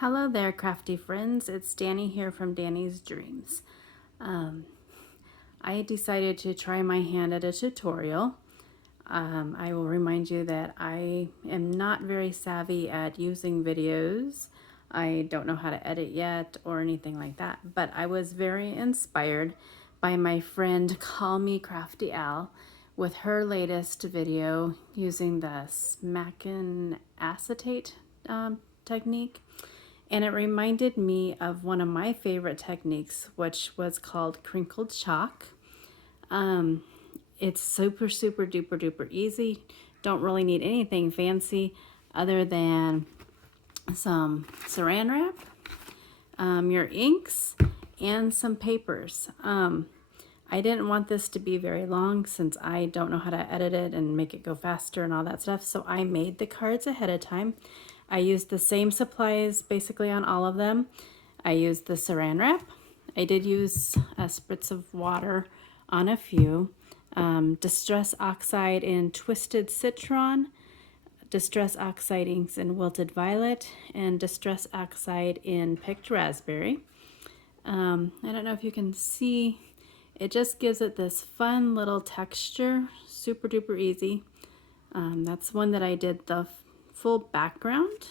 Hello there, crafty friends. It's Danny here from Danny's Dreams. I decided to try my hand at a tutorial. I will remind you that I am not very savvy at using videos. I don't know how to edit yet or anything like that, but I was very inspired by my friend Call Me Crafty with her latest video using the Smackin Acetate technique. And it reminded me of one of my favorite techniques, which was called Crinkled Chalk. It's super duper duper easy. Don't really need anything fancy other than some saran wrap, your inks, and some papers. I didn't want this to be very long since I don't know how to edit it and make it go faster and all that stuff, so I made the cards ahead of time. I used the same supplies basically on all of them. I used the saran wrap. I did use a spritz of water on a few. Distress Oxide in Twisted Citron, Distress Oxide Inks in Wilted Violet, and Distress Oxide in Picked Raspberry. I don't know if you can see, it just gives it this fun little texture, super duper easy. That's one that I did the full background.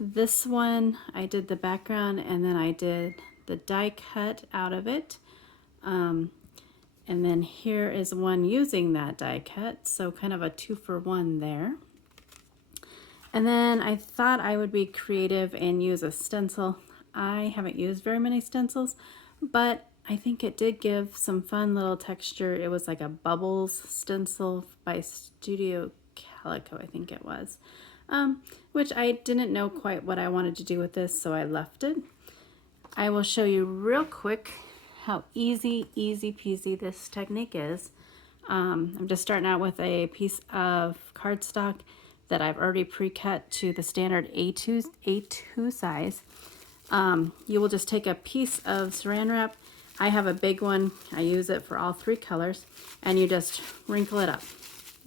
This one I did the background and then I did the die cut out of it. And then here is one using that die cut, so kind of a 2-for-1 there. And then I thought I would be creative and use a stencil. I haven't used very many stencils, but I think it did give some fun little texture. It was like a bubbles stencil by Studio Calico, I think it was, which I didn't know quite what I wanted to do with this, so I left it. I will show you real quick how easy peasy this technique is. I'm just starting out with a piece of cardstock that I've already pre-cut to the standard A2 size. You will just take a piece of saran wrap. I have a big one. I use it for all 3 colors, and you just wrinkle it up.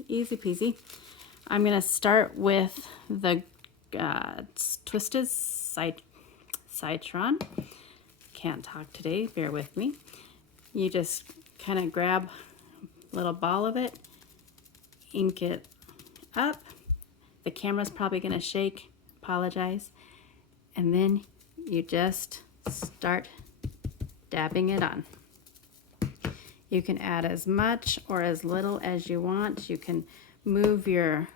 Easy peasy. I'm going to start with the Twisted Citron. Can't talk today, bear with me. You just kind of grab a little ball of it, ink it up. The camera's probably going to shake, apologize. And then you just start dabbing it on. You can add as much or as little as you want. You can move your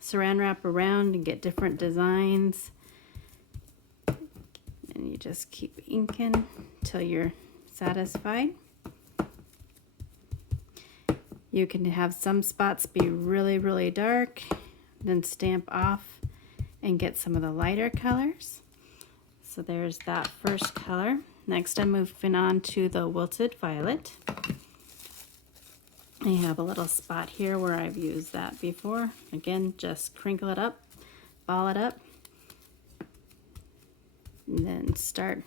saran wrap around and get different designs. And you just keep inking till you're satisfied. You can have some spots be really dark, then stamp off and get some of the lighter colors. So there's that first color. Next I'm moving on to the Wilted Violet. I have a little spot here where I've used that before. Again, just crinkle it up, ball it up, and then start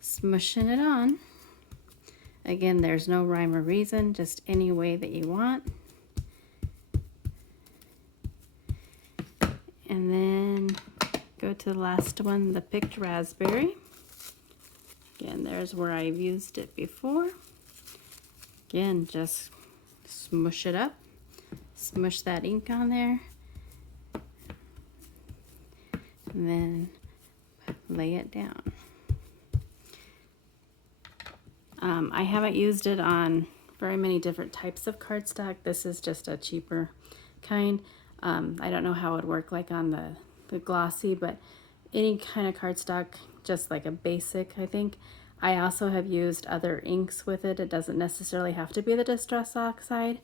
smushing it on. Again, there's no rhyme or reason, just any way that you want. And then go to the last one, the Picked Raspberry. Again, there's where I've used it before. Again, just smush it up, smush that ink on there, and then lay it down. I haven't used it on very many different types of cardstock. This is just a cheaper kind. I don't know how it would work like on the glossy, but any kind of cardstock, just like a basic, I think. I also have used other inks with it. It doesn't necessarily have to be the Distress Oxide.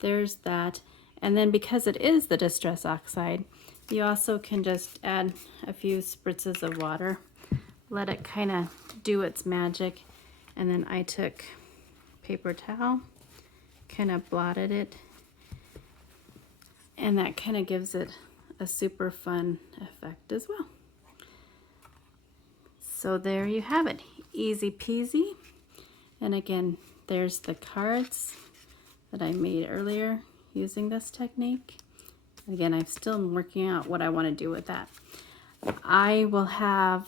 There's that. And then because it is the Distress Oxide, you also can just add a few spritzes of water. Let it kind of do its magic. And then I took paper towel, kind of blotted it, and that kind of gives it a super fun effect as well. So there you have it, easy peasy. And again, there's the cards that I made earlier using this technique. Again, I'm still working out what I want to do with that. I will have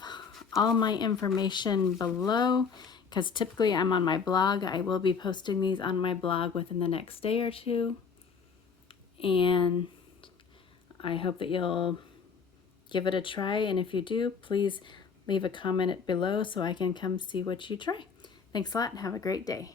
all my information below because typically I'm on my blog. I will be posting these on my blog within the next day or two. And I hope that you'll give it a try. And if you do, please leave a comment below so I can come see what you try. Thanks a lot and have a great day.